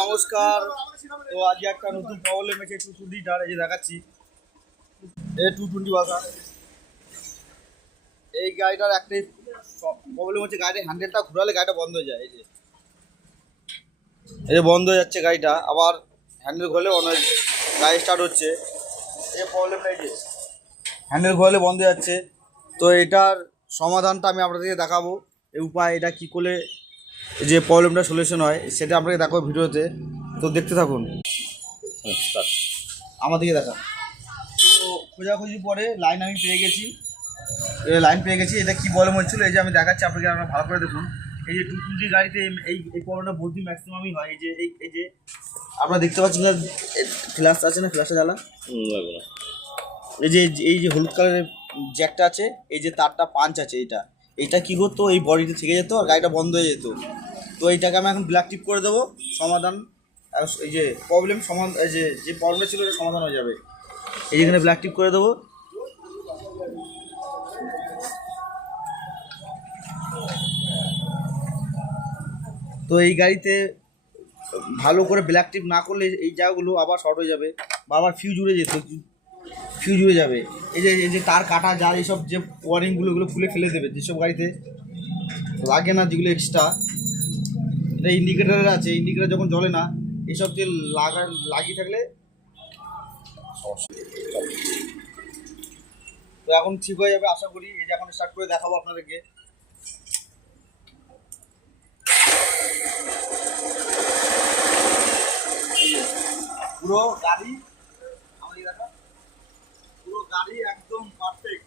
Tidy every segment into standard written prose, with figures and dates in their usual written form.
নমস্কার। তো আজ একটা নতুন প্রবলেম এসে 220টার এই যে দেখাচ্ছি, এই 220 ভাষা। এই গাড়িটার একটাই প্রবলেম হচ্ছে, গাড়ির হ্যান্ডেলটা ঘোরালে গাড়িটা বন্ধ হয়ে যায়। এই যে বন্ধ হয়ে যাচ্ছে গাড়িটা, আবার হ্যান্ডেল ঘোরালে অনেক গাড়ি স্টার্ট হচ্ছে। এই প্রবলেমটা এই যে হ্যান্ডেল ঘোরালে বন্ধ হয়ে যাচ্ছে। তো এটার সমাধানটা আমি আপনাদেরকে দেখাবো, এই উপায় এটা কী করলে যে প্রবলেমটা সলিউশন হয় সেটা আপনাকে দেখাবো ভিডিওতে। তো দেখতে থাকুন। আমার দিকে দেখা। তো খোঁজাখুঁজি পরে লাইন আমি পেয়ে গেছি, এটা কী প্রবলেম হচ্ছিলো এই যে আমি দেখাচ্ছি আপনাকে, আপনারা ভালো করে দেখুন। এই যে 220 গাড়িতে এই প্রবলেমটা বলতে ম্যাক্সিমামই হয়। এই যে আপনারা দেখতে পাচ্ছেন না, ফ্ল্যাশ আছে না, ফ্ল্যাশটা জ্বালা, এই যে হলুদ কালারের জ্যাকটা আছে, এই যে তারটা পাঞ্চ আছে, এইটা কী করতো, এই বডিতে থেকে যেত আর গাড়িটা বন্ধ হয়ে যেত। তো এইটাকে আমি এখন ব্ল্যাক টিপ করে দেবো, সমাধান। এই যে প্রবলেম সমাধান, এই যে প্রবলেমটা ছিল এটা সমাধান হয়ে যাবে। এই যেখানে ব্ল্যাক টিপ করে দেবো। তো এই গাড়িতে ভালো করে ব্ল্যাক টিপ না করলে এই জায়গাগুলো আবার শর্ট হয়ে যাবে বা আবার ফিউজ উড়ে যাবে। এই যে তার কাটা যায়, এইসব যে ওয়ারিংগুলো এগুলো খুলে ফেলে দেবে, যেসব গাড়িতে লাগে না, যেগুলো এক্সট্রা। এটা ইন্ডিকেটারের আছে, ইন্ডিকেটার যখন জ্বলে না, এইসব যে লাগিয়ে থাকলে তো এখন ঠিক হয়ে যাবে আশা করি। এই যে এখন স্টার্ট করে দেখাবো আপনাদেরকে। পুরো গাড়ি আমাদের দেখা, পুরো গাড়ি একদম পারফেক্ট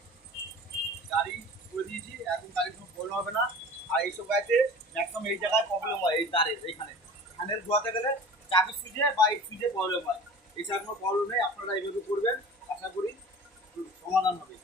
গাড়ি করে দিয়েছি, একদম গাড়ির কোনো প্রবলেম হবে না। আর এইসব গাড়িতে ম্যাক্সিমাম এই জায়গায় প্রবলেম হয়, এই তারের এইখানে হ্যান্ডেল ঘোরাতে গেলে চাবি সুইচে বা এই সুইচে প্রবলেম হয়। এছাড়া কোনো প্রবলেম নেই, আপনারা এইভাবে করবেন, আশা করি সমাধান হবে।